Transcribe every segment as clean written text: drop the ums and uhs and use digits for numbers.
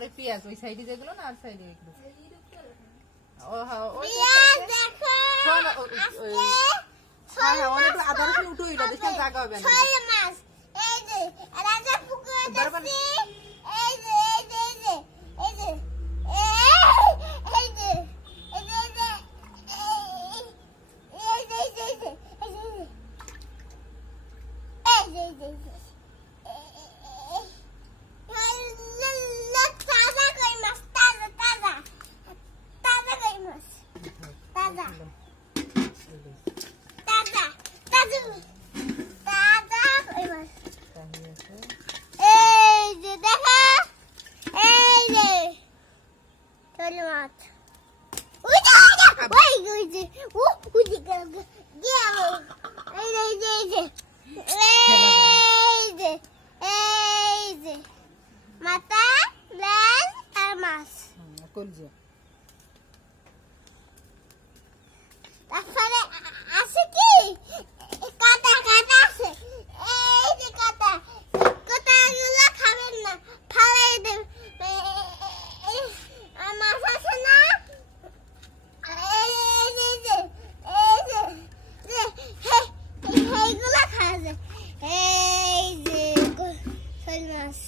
আর এই পেঁয়াজ ওই সাইডে যেগুলো না আর সাইডে এগুলো ও হ্যাঁ ওই দেখো হ্যাঁ হ্যাঁ অনেক আদা রসুন উঠো এটা দেখেন জায়গা হবে না ছয় মাস এই যে রাজা পুকুরে যাচ্ছি এই যে এই যে এই যে এই যে মাথা লেজ আর মাছ কলজি তারপরে আছে কি কাটা আছে এই যে কাটাগুলো খাবেন না ফালাই দেন মাছ আছে না এইগুলো খাওয়া যায় এই যে শোল মাছ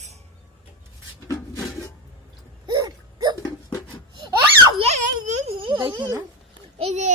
দেখে না এই যে